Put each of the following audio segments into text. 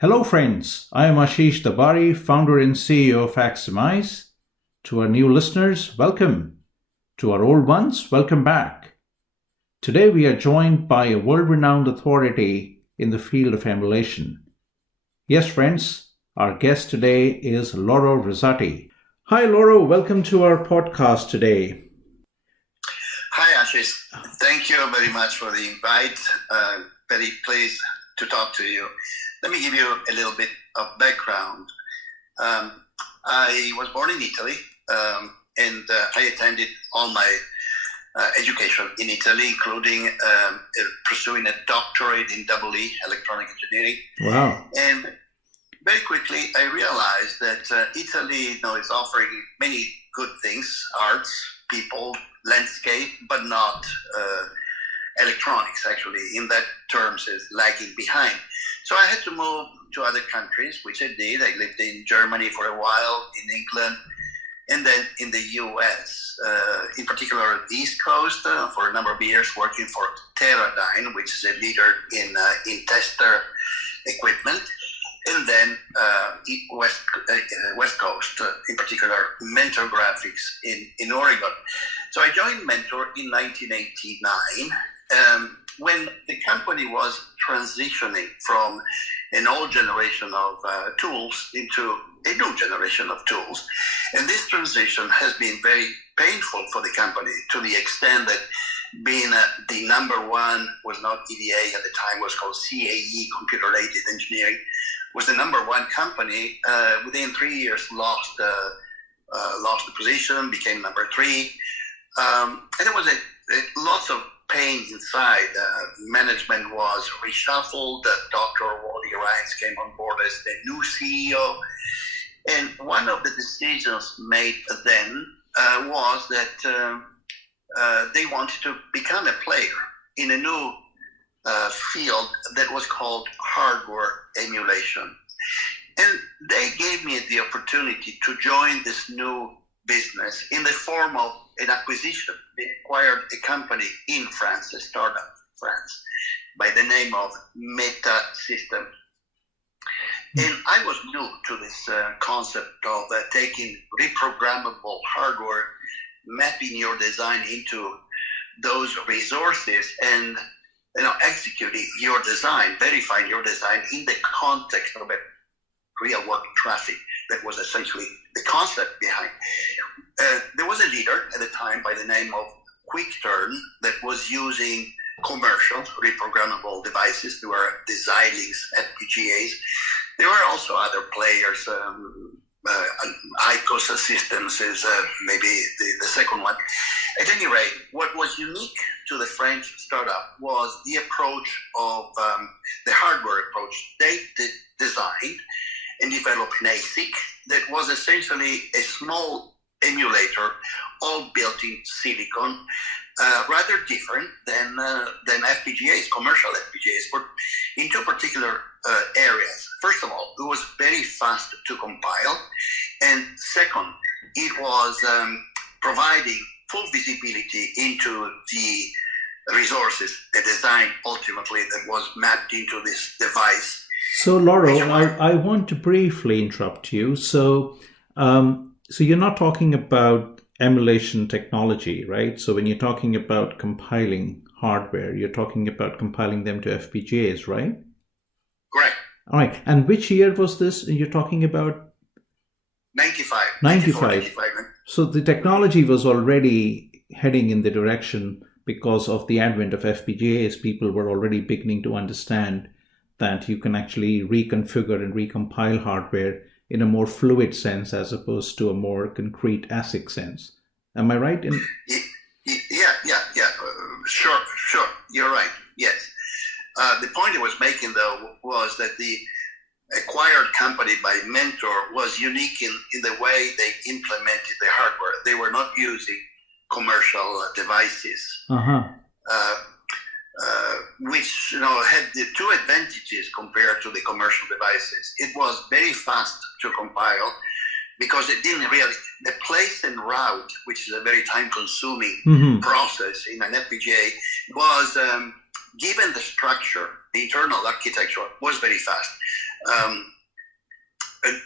Hello, friends. I am Ashish Darbari, founder and CEO of Aximize. To our new listeners, welcome. To our old ones, welcome back. Today, we are joined by a world-renowned authority in the field of emulation. Yes, friends, our guest today is Lauro Rizzatti. Hi, Lauro. Welcome to our podcast today. Hi, Ashish. Thank you very much for the invite. Very pleased to talk to you. Let me give you a little bit of background. I was born in Italy, and I attended all my education in Italy, including pursuing a doctorate in EE, electronic engineering. Wow. And very quickly, I realized that Italy is offering many good things, arts, people, landscape, but not electronics, actually, in that terms is lagging behind. So I had to move to other countries, which I did. I lived in Germany for a while, in England, and then in the US, in particular the East Coast, for a number of years, working for Teradyne, which is a leader in tester equipment, and then West Coast, in particular Mentor Graphics in Oregon. So I joined Mentor in 1989. When the company was transitioning from an old generation of tools into a new generation of tools. And this transition has been very painful for the company, to the extent that being the number one was not EDA at the time, was called CAE, Computer-Aided Engineering, was the number one company. Within 3 years, lost the position, became number three. And there was lots of pain inside. Management was reshuffled. Dr. Wally Rines came on board as the new CEO. And one of the decisions made then was that they wanted to become a player in a new field that was called hardware emulation. And they gave me the opportunity to join this new business in the form of an acquisition. They acquired a company in France, a startup in France, by the name of Meta Systems. And I was new to this concept of taking reprogrammable hardware, mapping your design into those resources, and executing your design, verifying your design in the context of a real-world traffic. That was essentially the concept behind. There was a leader at the time by the name of QuickTurn that was using commercial reprogrammable devices. There were the Xilinx FPGAs. There were also other players. ICOS Systems is maybe the second one. At any rate, what was unique to the French startup was the approach of the hardware approach. They designed and developed an ASIC that was essentially a small emulator, all built in silicon, rather different than FPGAs, commercial FPGAs, but in two particular areas. First of all, it was very fast to compile, and second, it was providing full visibility into the resources, the design ultimately that was mapped into this device. So, Lauro, I want to briefly interrupt you. So you're not talking about emulation technology, right? So when you're talking about compiling hardware, you're talking about compiling them to FPGAs, right? Correct. All right. And which year was this you're talking about? 95. 95. So the technology was already heading in the direction because of the advent of FPGAs. People were already beginning to understand that you can actually reconfigure and recompile hardware in a more fluid sense as opposed to a more concrete ASIC sense. Am I right? Yeah. Sure. You're right. Yes. The point I was making, though, was that the acquired company by Mentor was unique in the way they implemented the hardware. They were not using commercial devices. Which had the two advantages compared to the commercial devices. It was very fast to compile because it didn't really, the place and route, which is a very time-consuming process in an FPGA, was given the structure, the internal architecture was very fast.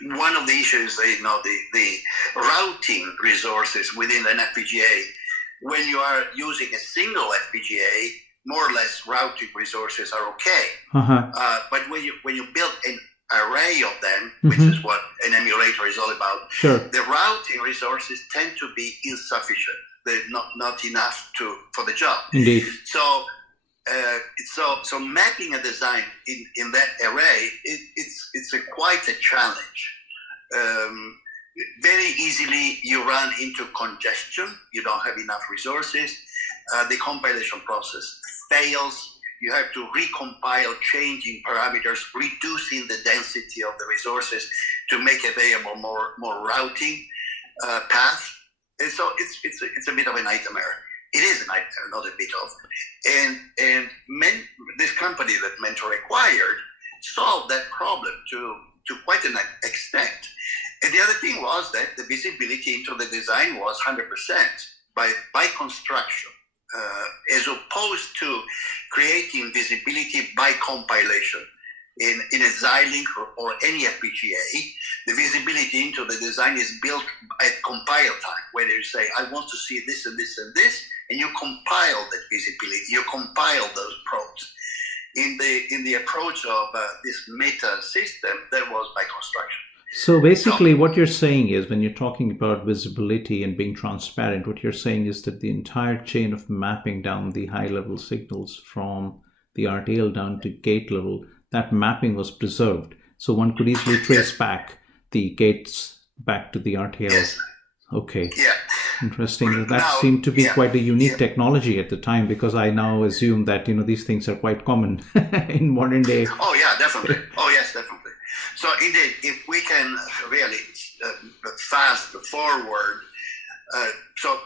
One of the issues, the routing resources within an FPGA. When you are using a single FPGA, more or less routing resources are okay. But when you build an array of them, which is what an emulator is all about, sure, the routing resources tend to be insufficient. They're not enough for the job. Indeed. So mapping a design in that array, it's quite a challenge. Very easily you run into congestion. You don't have enough resources. The compilation process fails. You have to recompile, changing parameters, reducing the density of the resources to make available more routing path. And so it's a bit of a nightmare. It is a nightmare, not a bit of. And this company that Mentor acquired solved that problem to quite an extent. And the other thing was that the visibility into the design was 100% by construction, as opposed to creating visibility by compilation. In a Xilinx or any FPGA, the visibility into the design is built at compile time, where you say, I want to see this and this and this, and you compile that visibility, you compile those probes. In the approach of this meta system, that was by construction. So basically what you're saying is, when you're talking about visibility and being transparent, what you're saying is that the entire chain of mapping down the high-level signals from the RTL down to gate level, that mapping was preserved. So one could easily trace back the gates back to the RTL. Yes. Okay. Yeah. Interesting. That seemed to be quite a unique technology at the time, because I now assume that, these things are quite common in modern day. Oh, yeah, definitely. Oh, yes, definitely. So indeed, if we can really fast forward, so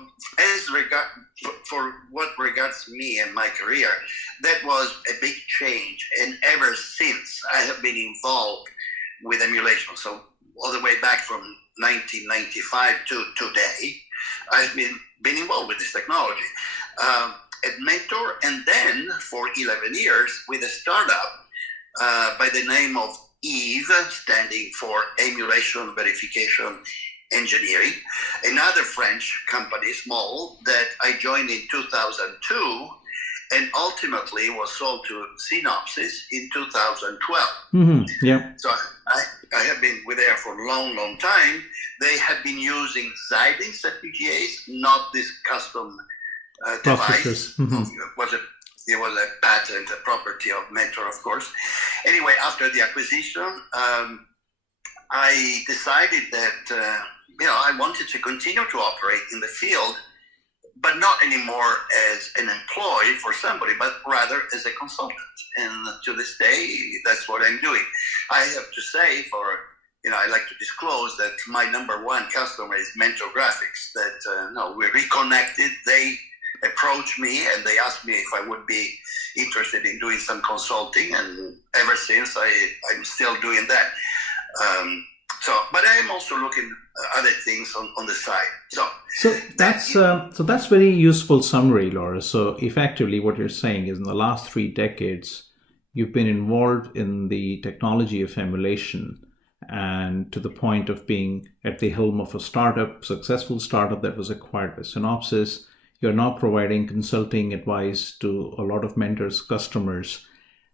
for what regards me and my career, that was a big change. And ever since, I have been involved with emulation. So all the way back from 1995 to today, I've been involved with this technology at Mentor, and then for 11 years with a startup by the name of EVE, standing for Emulation Verification Engineering, another French company, small, that I joined in 2002 and ultimately was sold to Synopsys in 2012. Yeah. So I have been with there for a long, long time. They had been using Xilinx FPGAs, not this custom device. It was a patent, a property of Mentor, of course. Anyway, after the acquisition, I decided that I wanted to continue to operate in the field, but not anymore as an employee for somebody, but rather as a consultant. And to this day, that's what I'm doing. I have to say, I like to disclose that my number one customer is Mentor Graphics. That we reconnected. They approached me and they asked me if I would be interested in doing some consulting, and ever since I'm still doing that. But I am also looking at other things on the side. So that's very useful summary, Laura. So effectively, what you're saying is, in the last 3 decades, you've been involved in the technology of emulation, and to the point of being at the helm of a successful startup that was acquired by Synopsys. You're now providing consulting advice to a lot of Mentor's customers.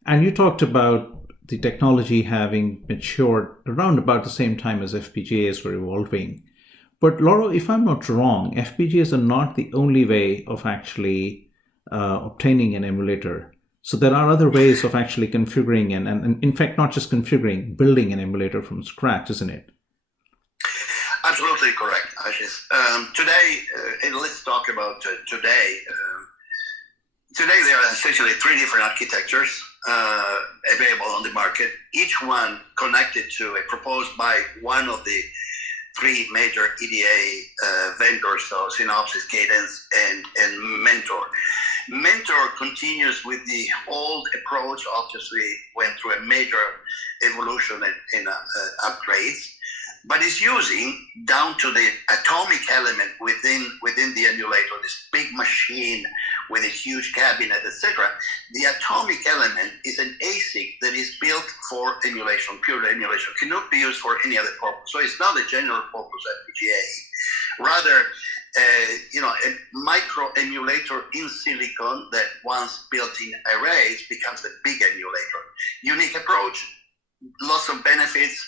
And you talked about the technology having matured around about the same time as FPGAs were evolving. But Lauro, if I'm not wrong, FPGAs are not the only way of actually obtaining an emulator. So there are other ways of actually configuring and in fact, not just configuring, building an emulator from scratch, isn't it? Absolutely correct, Ashish. Today, and let's talk about today. Today, there are essentially 3 different architectures available on the market, each one connected to proposed by one of the 3 major EDA vendors, so Synopsys, Cadence, and Mentor. Mentor continues with the old approach, obviously went through a major evolution and upgrades, but is using down to the atomic element within the emulator, this big machine with a huge cabinet, etc. The atomic element is an ASIC that is built for emulation, pure emulation, cannot be used for any other purpose. So it's not a general purpose FPGA. Rather, a micro emulator in silicon that once built in arrays becomes a big emulator. Unique approach, lots of benefits.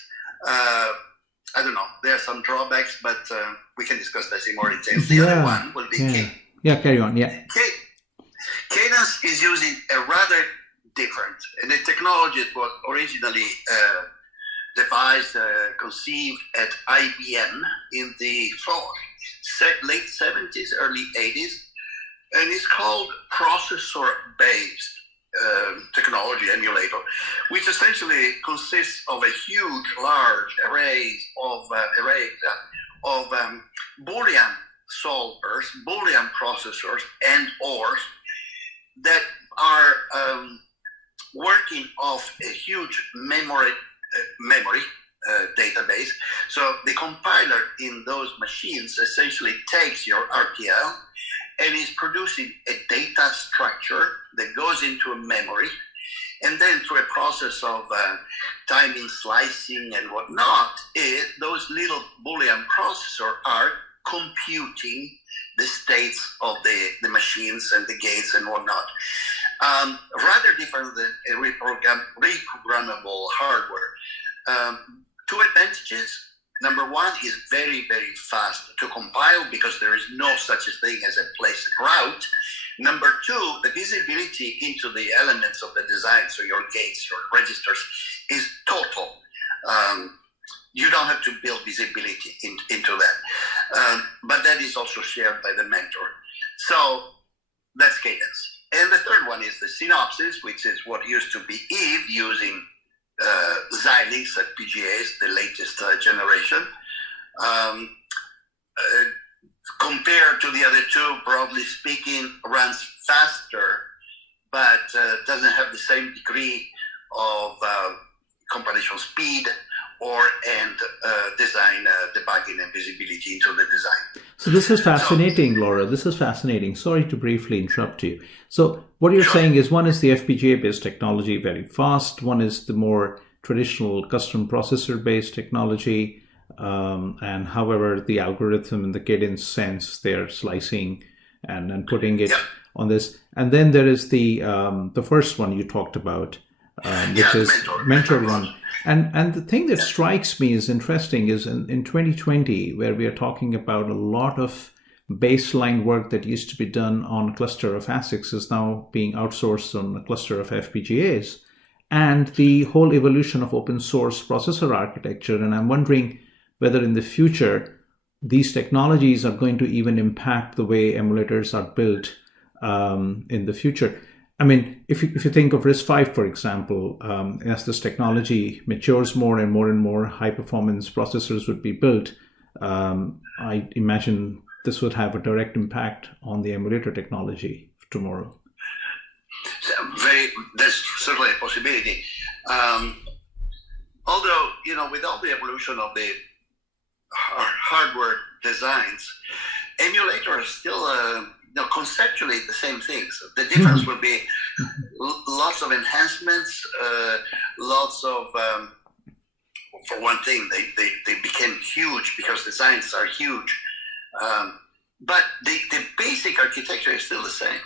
I don't know, there are some drawbacks, but we can discuss this in more detail. The other one will be carry on. Cadence is using a rather different, and the technology was originally devised, conceived at IBM in the late 70s, early 80s, and it's called processor-based technology emulator, which essentially consists of a huge, large array of Boolean solvers, Boolean processors, and ORs that are working off a huge memory database. So the compiler in those machines essentially takes your RTL and is producing a data structure that goes into a memory, and then through a process of timing, slicing, and whatnot, those little Boolean processors are computing the states of the machines and the gates and whatnot. Rather different than a reprogrammable hardware. Two advantages. Number one is very, very fast to compile because there is no such a thing as a place route. Number two, the visibility into the elements of the design, so your gates, your registers, is total. You don't have to build visibility into that. But that is also shared by the mentor. So that's cadence. And the third one is the synopsis, which is what used to be Eve using Xilinx FPGAs, the latest generation. Compared to the other two, broadly speaking, runs faster, but doesn't have the same degree of compilation speed and design debugging and visibility into the design. So this is fascinating, Laura. This is fascinating. Sorry to briefly interrupt you. So what you're saying is one is the FPGA-based technology, very fast. One is the more traditional custom processor-based technology. And however, the algorithm in the cadence sense, they're slicing and putting it on this. And then there is the first one you talked about, which is mentor one. And the thing that strikes me is interesting is in 2020, where we are talking about a lot of baseline work that used to be done on a cluster of ASICs is now being outsourced on a cluster of FPGAs, and the whole evolution of open source processor architecture. And I'm wondering whether in the future, these technologies are going to even impact the way emulators are built in the future. I mean, if you think of RISC-V, for example, as this technology matures more and more high-performance processors would be built, I imagine this would have a direct impact on the emulator technology tomorrow. There's certainly a possibility. Although, with all the evolution of the hardware designs, emulators are still conceptually the same things. The difference will be lots of enhancements, lots of, for one thing, they became huge because designs are huge. But the basic architecture is still the same.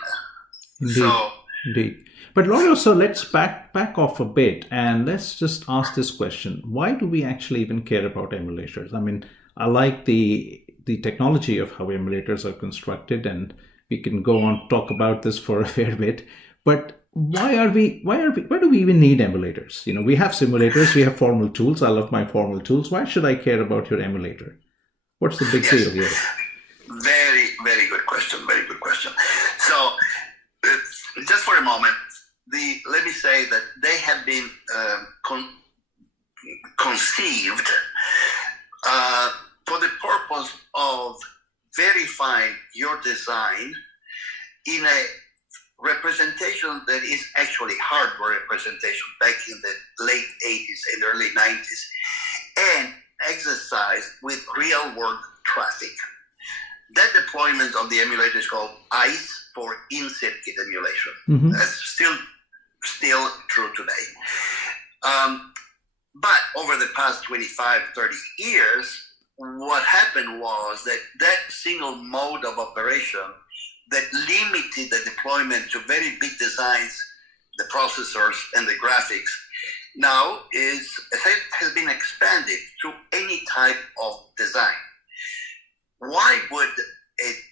Indeed. But Lauro, so let's back off a bit and let's just ask this question. Why do we actually even care about emulators? I mean, I like the technology of how emulators are constructed, and we can go on talk about this for a fair bit. But why do we even need emulators? We have simulators, we have formal tools. I love my formal tools. Why should I care about your emulator? What's the big deal here? Very, very good question. Very good question. So, just for a moment, let me say that they have been conceived for the purpose of verifying your design in a representation that is actually hardware representation back in the late 80s and early 90s, and exercised with real-world traffic. That deployment of the emulator is called ICE, for in-circuit emulation. That's still true today. But over the past 25, 30 years, what happened was that single mode of operation that limited the deployment to very big designs, the processors and the graphics, now has been expanded to any type of design. Why would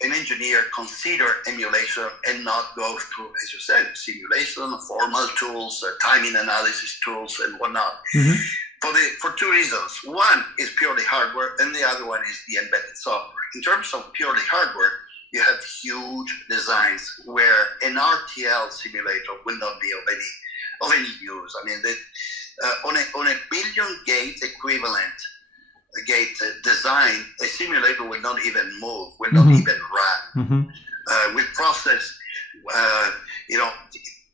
an engineer consider emulation and not go through, as you said, simulation, formal tools, timing analysis tools, and whatnot? For two reasons. One is purely hardware, and the other one is the embedded software. In terms of purely hardware, you have huge designs where an RTL simulator will not be of any use. I mean, on a billion gate equivalent gate design, a simulator will not even move, will not even run. With process,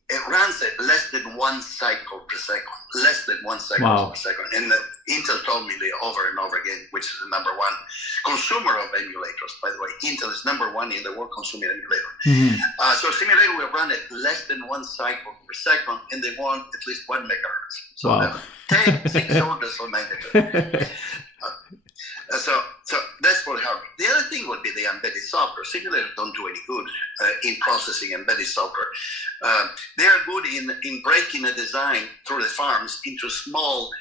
it runs at less than 1 cycle per second. Less than 1 cycle per second. And Intel told me over and over again, which is the number one consumer of emulators, by the way. Intel is number one in the world consuming emulator. So a simulator will run at less than 1 cycle per second, and they want at least 1 megahertz. So 6 orders of magnitude. So that's for hardware. The other thing would be the embedded software. Simulators don't do any good in processing embedded software. They are good in breaking a design through the farms into small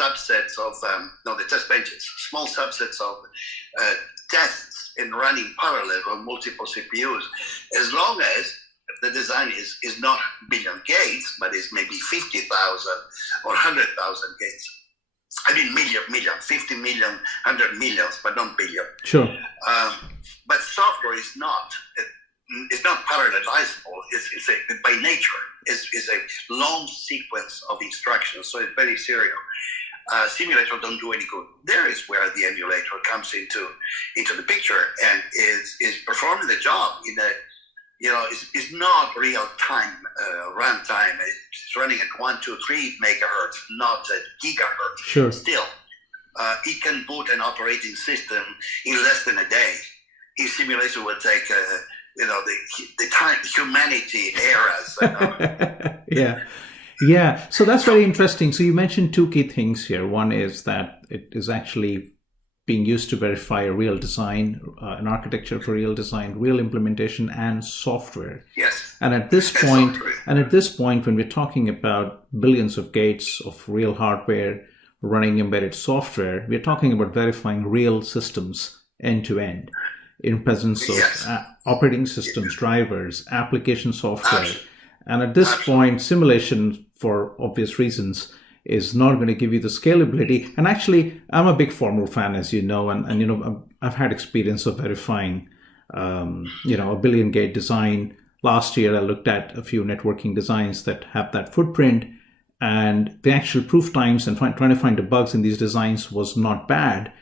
subsets of the test benches, small subsets of tests and running parallel on multiple CPUs, as long as the design is not billion gates, but is maybe 50,000 or 100,000 gates. I mean, million, 50 million, 100 millions, but not billion. Sure. But software is not parallelizable. It's by nature, it's a long sequence of instructions, so it's very serial. Simulators don't do any good. There is where the emulator comes into the picture and is performing the job in a, it's not real time runtime. It's running at 1, 2, 3 megahertz, not at gigahertz. Sure. Still, it can boot an operating system in less than a day. In simulation will take, the time, humanity eras. Yeah. So that's very interesting. So you mentioned 2 key things here. One is that it is actually being used to verify a real design, an architecture for real design, real implementation, and software. Yes. And at this point, when we're talking about billions of gates of real hardware running embedded software, we're talking about verifying real systems end to end in presence of operating systems, drivers, application software. And at this point, simulation, for obvious reasons, is not going to give you the scalability. And actually, I'm a big formal fan, as you know, and I've had experience of verifying, a billion gate design. Last year, I looked at a few networking designs that have that footprint, and the actual proof times and trying to find the bugs in these designs was not bad,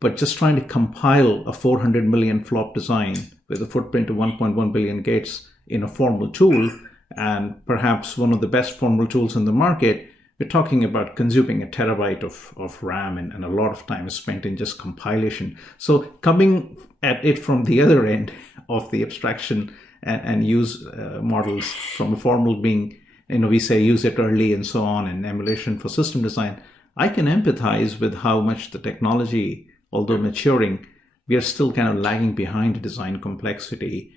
but just trying to compile a 400 million flop design with a footprint of 1.1 billion gates in a formal tool, and perhaps one of the best formal tools in the market, we're talking about consuming a terabyte of RAM and a lot of time is spent in just compilation. So coming at it from the other end of the abstraction and use models from a formal being, we say use it early and so on, and emulation for system design, I can empathize with how much the technology, although maturing, we are still kind of lagging behind design complexity.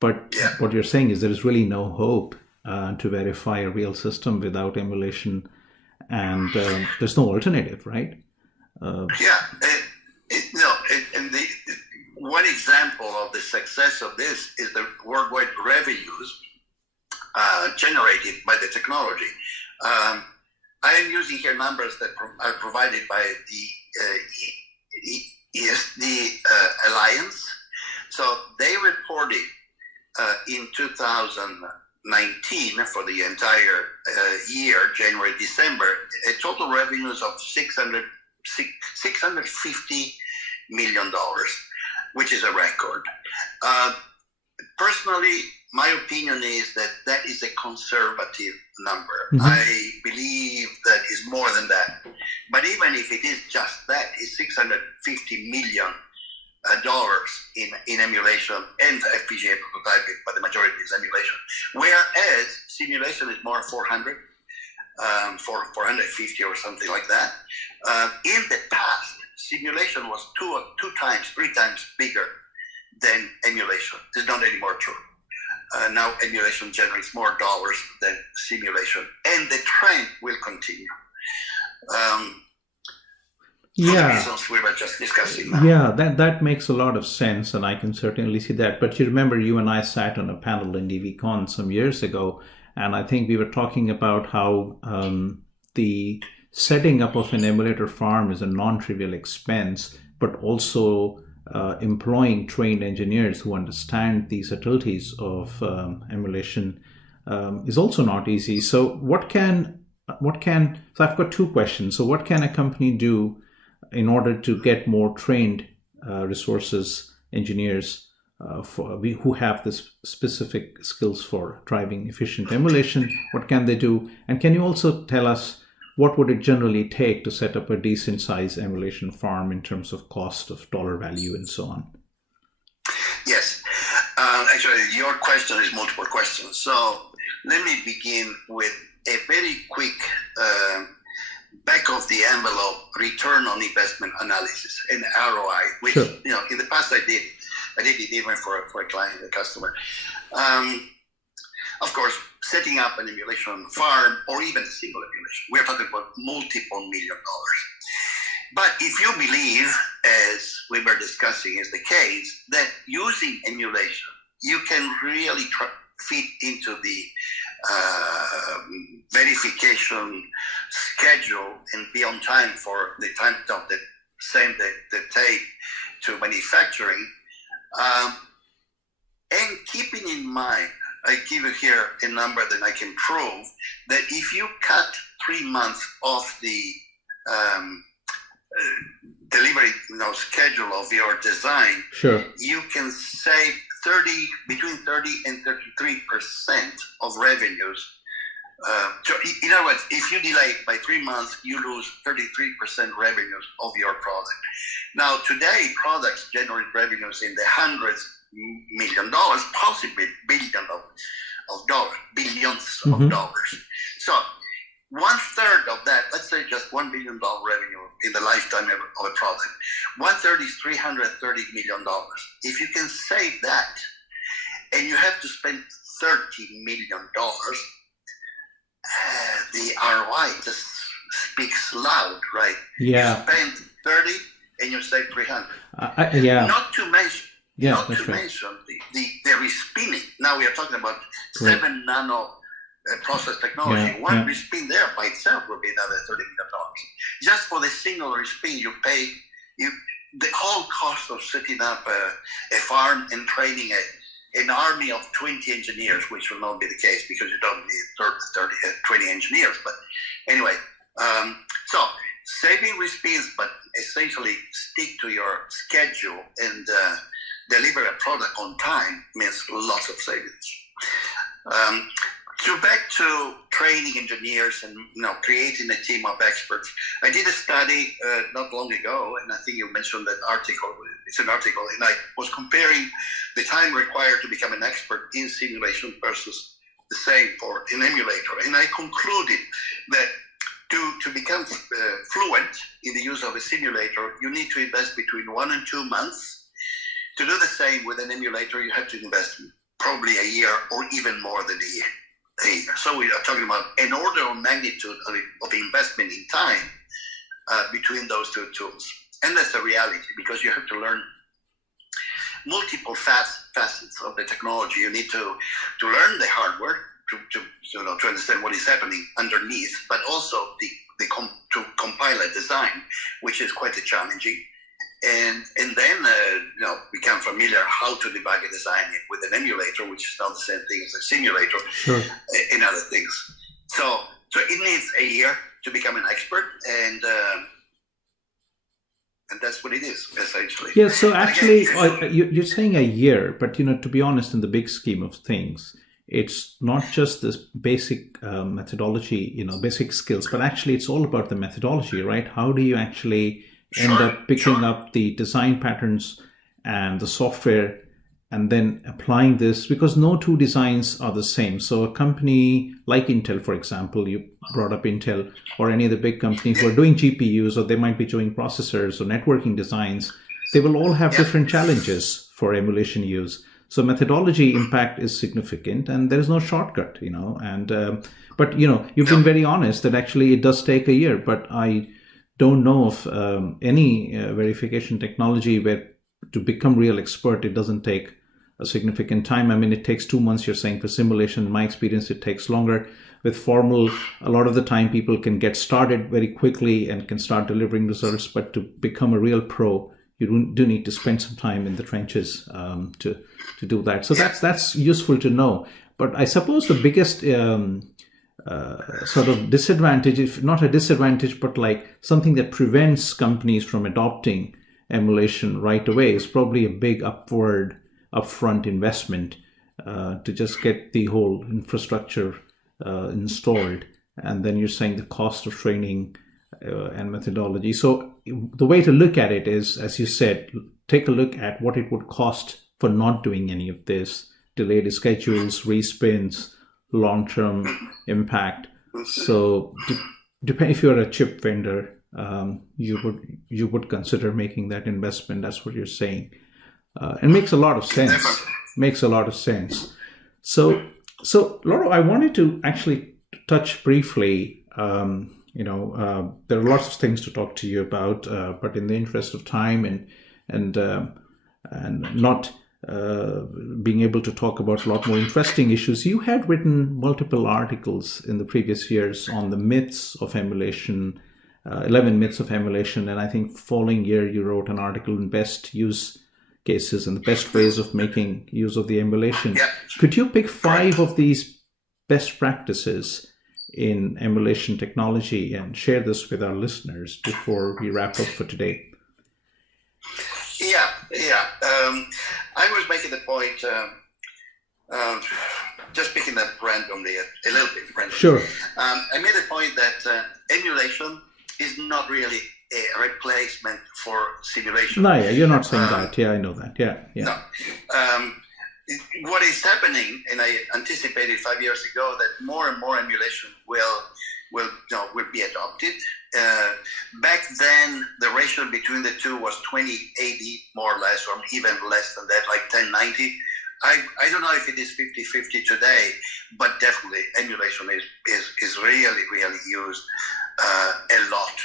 But what you're saying is there is really no hope to verify a real system without emulation, and there's no alternative, right? And one example of the success of this is the worldwide revenues generated by the technology. I am using here numbers that are provided by the ESD Alliance. So they reported in 2019 for the entire year, January, December, a total revenues of $650 million, which is a record. Personally, my opinion is that is a conservative number. Mm-hmm. I believe that is more than that. But even if it is just that, it's $650 million dollars in emulation and FPGA prototyping, but the majority is emulation. Whereas simulation is more 400, 450 or something like that. In the past, simulation was two times, 3 times bigger than emulation. It's not anymore true. Now emulation generates more dollars than simulation, and the trend will continue. For the reasons we were just discussing now. Yeah, that makes a lot of sense, and I can certainly see that. But you remember you and I sat on a panel in DVCon some years ago, and I think we were talking about how the setting up of an emulator farm is a non-trivial expense, but also employing trained engineers who understand the subtleties of emulation is also not easy. So so I've got 2 questions. So what can a company do in order to get more trained resources, engineers who have this specific skills for driving efficient emulation? What can they do? And can you also tell us what would it generally take to set up a decent size emulation farm in terms of cost, of dollar value, and so on? Yes. Actually, your question is multiple questions. So let me begin with a very quick back of the envelope return on investment analysis, an ROI, which Sure. In the past I did it even for a client, a customer. Of course, setting up an emulation farm or even a single emulation, we're talking about multiple $1 million. But if you believe, as we were discussing is the case, that using emulation, you can really fit into the verification schedule and be on time for the time of the tape to manufacturing. And keeping in mind, I give you here a number that I can prove that if you cut 3 months off the delivery schedule of your design, Sure. you can save between 30 and 33% of revenues. So in other words, if you delay by 3 months, you lose 33% revenues of your product. Now, today, products generate revenues in the hundreds $1 million, possibly billions of dollars. So 1/3 of that, let's say just $1 billion revenue in the lifetime of a product, 1/3 is $330 million. If you can save that, and you have to spend $30 million, the ROI just speaks loud, right? Yeah. You spend 30 and you save 300. Yeah. Not to mention, mention the respinning. Now we are talking about 7 nano process technology. One respin there by itself will be another $30 million. Just for the single respin, you pay the whole cost of setting up a farm and training an army of 20 engineers, which will not be the case because you don't need 20 engineers. But anyway, so saving respins, but essentially stick to your schedule and deliver a product on time means lots of savings. So back to training engineers and creating a team of experts. I did a study not long ago, and I think you mentioned that article. It's an article, and I was comparing the time required to become an expert in simulation versus the same for an emulator. And I concluded that to become fluent in the use of a simulator, you need to invest between 1 and 2 months. To do the same with an emulator, you have to invest probably a year or even more than a year. So we are talking about an order of magnitude of investment in time between those two tools. And that's the reality, because you have to learn multiple facets of the technology. You need to learn the hardware to understand what is happening underneath, but also to compile a design, which is quite challenging. And then become familiar how to debug a design with an emulator, which is not the same thing as a simulator, Sure. And other things. So it needs a year to become an expert, and that's what it is essentially. Yeah. So actually, you're saying a year, but to be honest, in the big scheme of things, it's not just this basic methodology, basic skills, but actually it's all about the methodology, right? How do you actually end up picking up the design patterns and the software, and then applying this, because no two designs are the same. So a company like Intel, for example, you brought up Intel, or any of the big companies who are doing GPUs, or they might be doing processors or networking designs, they will all have different challenges for emulation use. So methodology impact is significant, and there is no shortcut, but you've been very honest that actually it does take a year, but I don't know of any verification technology where to become real expert, it doesn't take a significant time. I mean, it takes 2 months, you're saying, for simulation. In my experience, it takes longer. With formal, a lot of the time people can get started very quickly and can start delivering results, but to become a real pro, you do need to spend some time in the trenches to do that. So that's useful to know. But I suppose the biggest sort of disadvantage, if not a disadvantage, but like something that prevents companies from adopting emulation right away, is probably a big upfront investment to just get the whole infrastructure installed. And then you're saying the cost of training and methodology. So the way to look at it is, as you said, take a look at what it would cost for not doing any of this: delayed schedules, respins, long-term impact. So if you're a chip vendor, you would consider making that investment. That's what you're saying. It makes a lot of sense. So Lauro, I wanted to actually touch briefly. There are lots of things to talk to you about, but in the interest of time and not being able to talk about a lot more interesting issues, you had written multiple articles in the previous years on the myths of emulation. 11 myths of emulation, and I think following year you wrote an article on best use cases and the best ways of making use of the emulation. Yeah. Could you pick 5 of these best practices in emulation technology and share this with our listeners before we wrap up for today? Yeah. I was making the point, just picking up randomly, a little bit randomly. Sure. I made a point that emulation is not really a replacement for simulation. No, yeah, you're not saying that. Yeah, I know that. Yeah. No. What is happening, and I anticipated 5 years ago, that more and more emulation will be adopted. Back then, the ratio between the two was 20/80, more or less, or even less than that, like 10/90. I don't know if it is 50/50 today, but definitely emulation is really, really used a lot.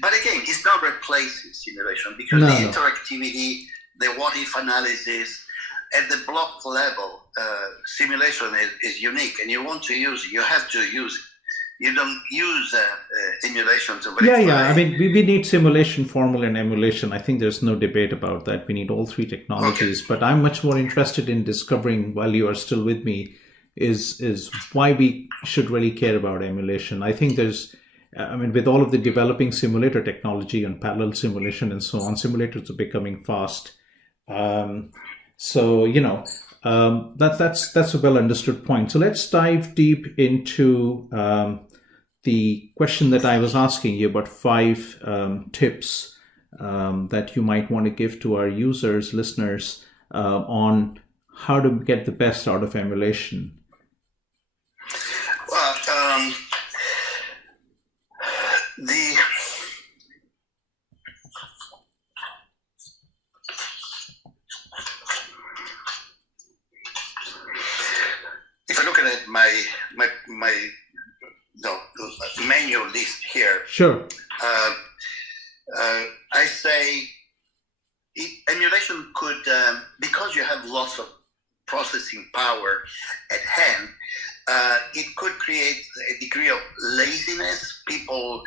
But again, it's not replacing simulation, because the interactivity, the what-if analysis, at the block level, simulation is unique, and you want to use it, you have to use it. You don't use emulation to verify. Yeah. I mean, we need simulation, formal, and emulation. I think there's no debate about that. We need all 3 technologies. Okay. But I'm much more interested in discovering, while you are still with me, is why we should really care about emulation. I think with all of the developing simulator technology and parallel simulation and so on, simulators are becoming fast. That's a well understood point. So let's dive deep into the question that I was asking you about 5 tips that you might want to give to our users, listeners, on how to get the best out of emulation. Well, if I look at my menu list here, sure. I say emulation could, because you have lots of processing power at hand, it could create a degree of laziness. People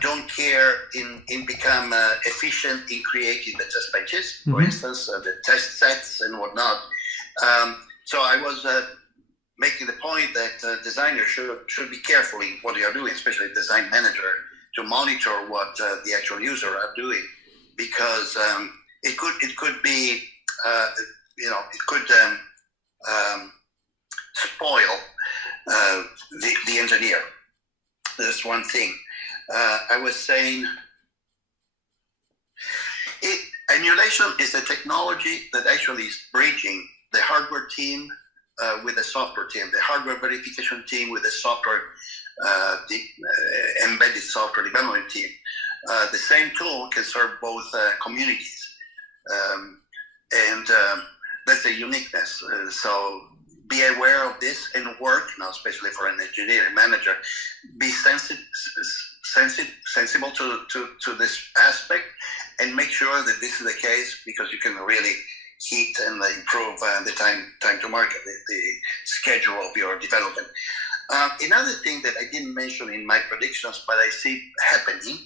don't care in become efficient in creating the test benches, for instance, the test sets and whatnot. So I was making the point that designers should be careful in what they are doing, especially design manager, to monitor what the actual user are doing, because it could be it could spoil the engineer. That's one thing. I was saying, I Emulation is a technology that actually is bridging the hardware team with the software team, the hardware verification team with the software, embedded software development team. The same tool can serve both communities. And that's a uniqueness. So be aware of this and work now, especially for an engineering manager. Be sensible to this aspect, and make sure that this is the case, because you can really heat and improve the time to market, the schedule of your development. Another thing that I didn't mention in my predictions, but I see happening,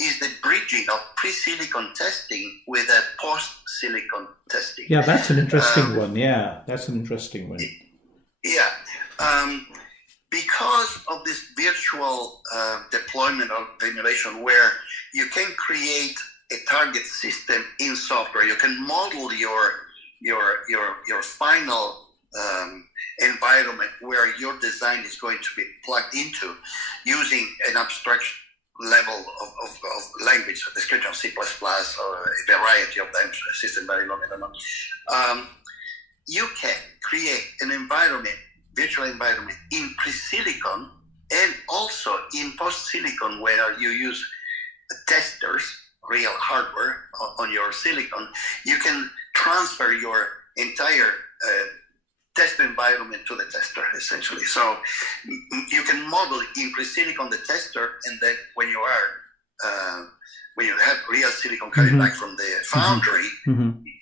is the bridging of pre-silicon testing with a post-silicon testing. Yeah, that's an interesting one. Yeah, that's an interesting one. Yeah. Because of this virtual deployment of emulation, where you can create a target system in software, you can model your final environment where your design is going to be plugged into, using an abstraction level of language, description, C++, or a variety of them, system Verilog, I don't know. You can create an environment, virtual environment, in pre-silicon and also in post-silicon, where you use testers, real hardware on your silicon. You can transfer your entire test environment to the tester, essentially. So you can model in pre-silicon the tester, and then when you have real silicon coming back from the foundry,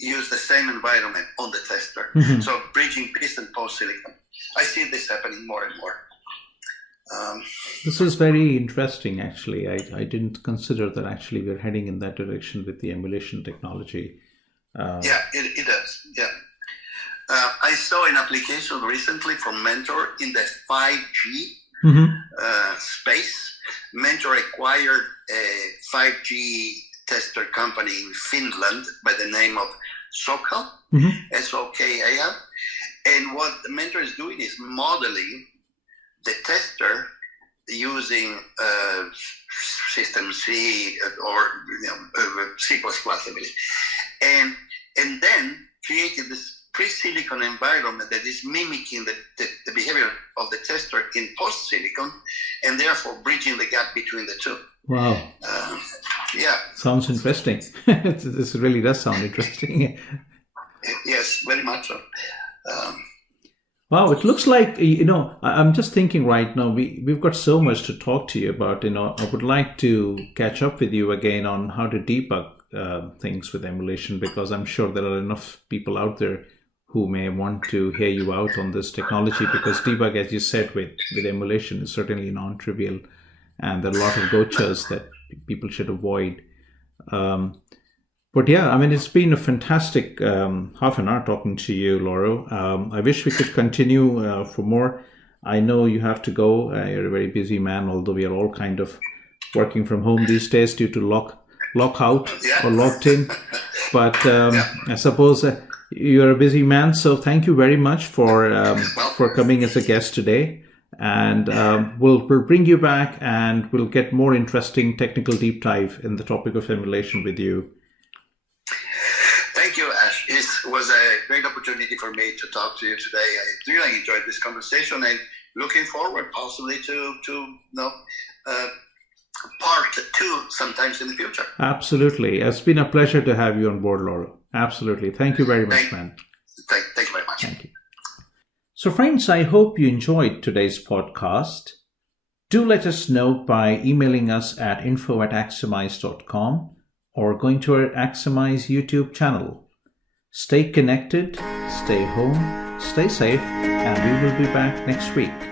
use the same environment on the tester. So bridging pre and post-silicon. I see this happening more and more. This is very interesting, actually. I didn't consider that actually we're heading in that direction with the emulation technology. Yeah, it does. Yeah. I saw an application recently from Mentor in the 5G space. Mentor acquired a 5G tester company in Finland by the name of Sokal, S-O-K-A-L. And what Mentor is doing is modeling the tester using System C or C++, I believe, and then creating this pre-silicon environment that is mimicking the behavior of the tester in post-silicon, and therefore bridging the gap between the two. Wow. Yeah. Sounds interesting. This really does sound interesting. Yes, very much so. Wow, it looks like, I'm just thinking right now, we've got so much to talk to you about. I would like to catch up with you again on how to debug things with emulation, because I'm sure there are enough people out there who may want to hear you out on this technology, because debug, as you said, with emulation is certainly non-trivial, and there are a lot of gotchas that people should avoid. But yeah, I mean, it's been a fantastic half an hour talking to you, Lauro. I wish we could continue for more. I know you have to go. You're a very busy man, although we are all kind of working from home these days due to lockout or locked in. But I suppose you're a busy man, so thank you very much for coming as a guest today. And we'll bring you back, and we'll get more interesting technical deep dive in the topic of emulation with you. Thank you, Ash. It was a great opportunity for me to talk to you today. I really enjoyed this conversation, and looking forward possibly to part 2 sometimes in the future. Absolutely. It's been a pleasure to have you on board, Lauro. Absolutely. Thank you very much, man. Thank you very much. Thank you. So friends, I hope you enjoyed today's podcast. Do let us know by emailing us at info@aximize.com or going to our Aximize YouTube channel. Stay connected, stay home, stay safe, and we will be back next week.